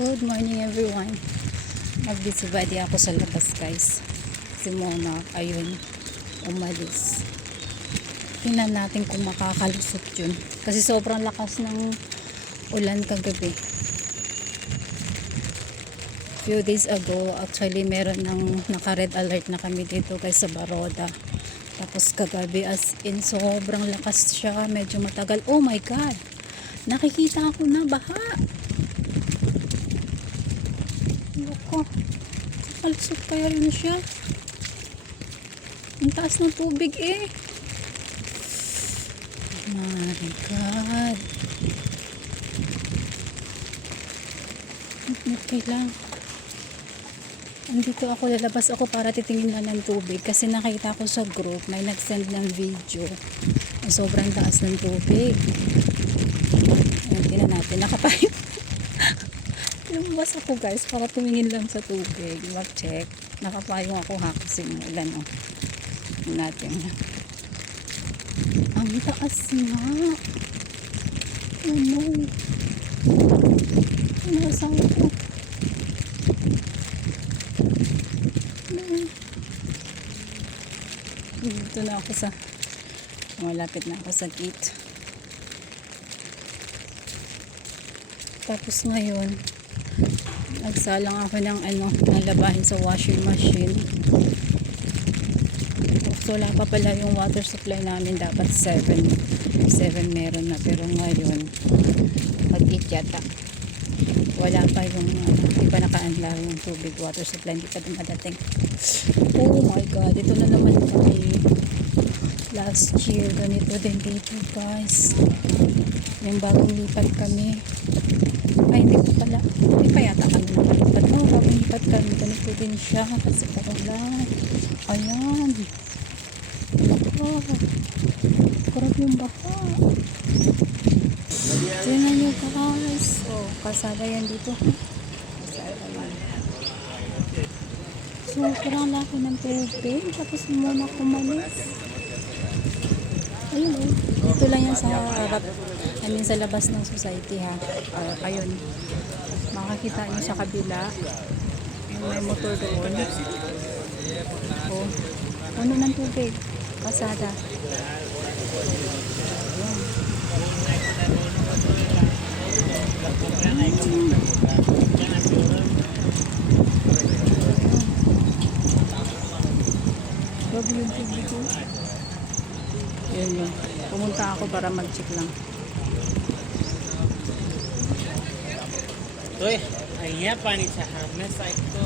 Good morning everyone. Nagbisibadi ako sa labas guys. Si Mona, ayun, umalis. Tingnan natin kung makakalusot yun. Kasi sobrang lakas ng ulan kagabi. Few days ago, actually meron ng naka-red alert na kami dito guys sa Baroda. Tapos kagabi as in sobrang lakas siya. Medyo matagal. Oh my God! Nakikita ako na baha. Loko. Kalusot kaya yun siya. Ang taas ng tubig eh. My God. Okay lang. Andito ako, lalabas ako para titingin na ng tubig. Kasi nakita ko sa group, may nag-send ng video. Sobrang taas ng tubig. Ayan, tingnan natin. Nakapayo. Lumabas ako guys para tumingin lang sa tubig, mag-check. Nakapayong ako ha kasi ulan oh. Natin. Ang taas nga. Oh no. Ano asawa ko? Dito na ako sa malapit na ako sa gate. Tapos ngayon nagsalang ako ng nalabahin sa washing machine. So wala pa pala yung water supply namin, dapat 7 meron na, pero ngayon pag 8 yata wala pa yung hindi pa naka-unlock yung tubig, water supply hindi pa dumadating. Oh my God, ito na naman kami. Last year ganito din dito guys, yung bagong lipat kami. Ay, hindi pa pala. Hindi pa yata kami nakalipat. No, bagong lipat kami. Ganito din siya. Kasi paulan. Ayan. Baka. Kurap yung baka. Tingnan nyo guys. Oh, kasada yan dito. Kasada yan. So, parang laki ng tubig. Tapos muna kumalis. Ayun oh. Ito lang yan sa harap. Sa labas ng society ha. Ayun. Makakita nyo sa kabila. May motor doon. Oh. Puno ng tubig. Pasada. Grabe yung tubig ko. Yun yun. Pumunta ako para mag-check lang. तो અહીંયા પાણી છે હમણાં સાઈડ તો